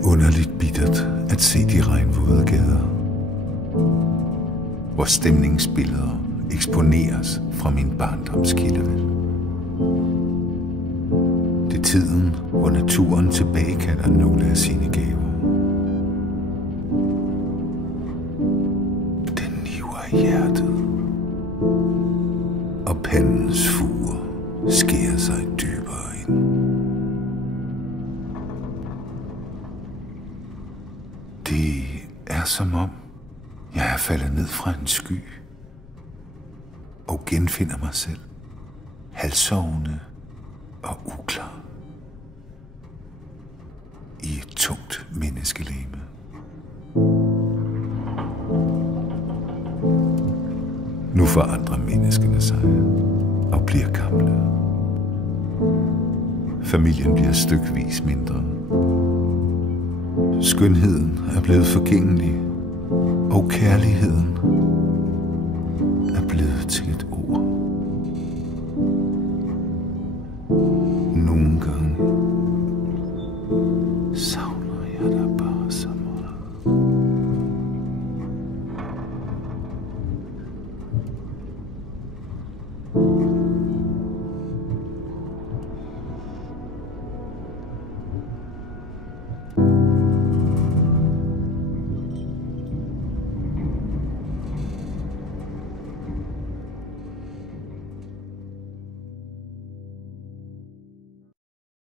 Det er underligt bittert at se de regnvåde gader, hvor stemningsbilleder eksponeres fra min barndoms kildevæld. Det er tiden, hvor naturen tilbagekalder nogle af sine gaver. Den niver i hjertet, og pandens fuger skærer sig dybere ind. Det er som om, jeg er faldet ned fra en sky og genfinder mig selv, halvsovende og uklar, i et tungt menneskelegeme. Nu forandrer menneskene sig og bliver gamle. Familien bliver stykvis mindre. Skønheden er blevet forgængelig, og kærligheden er blevet til et ord.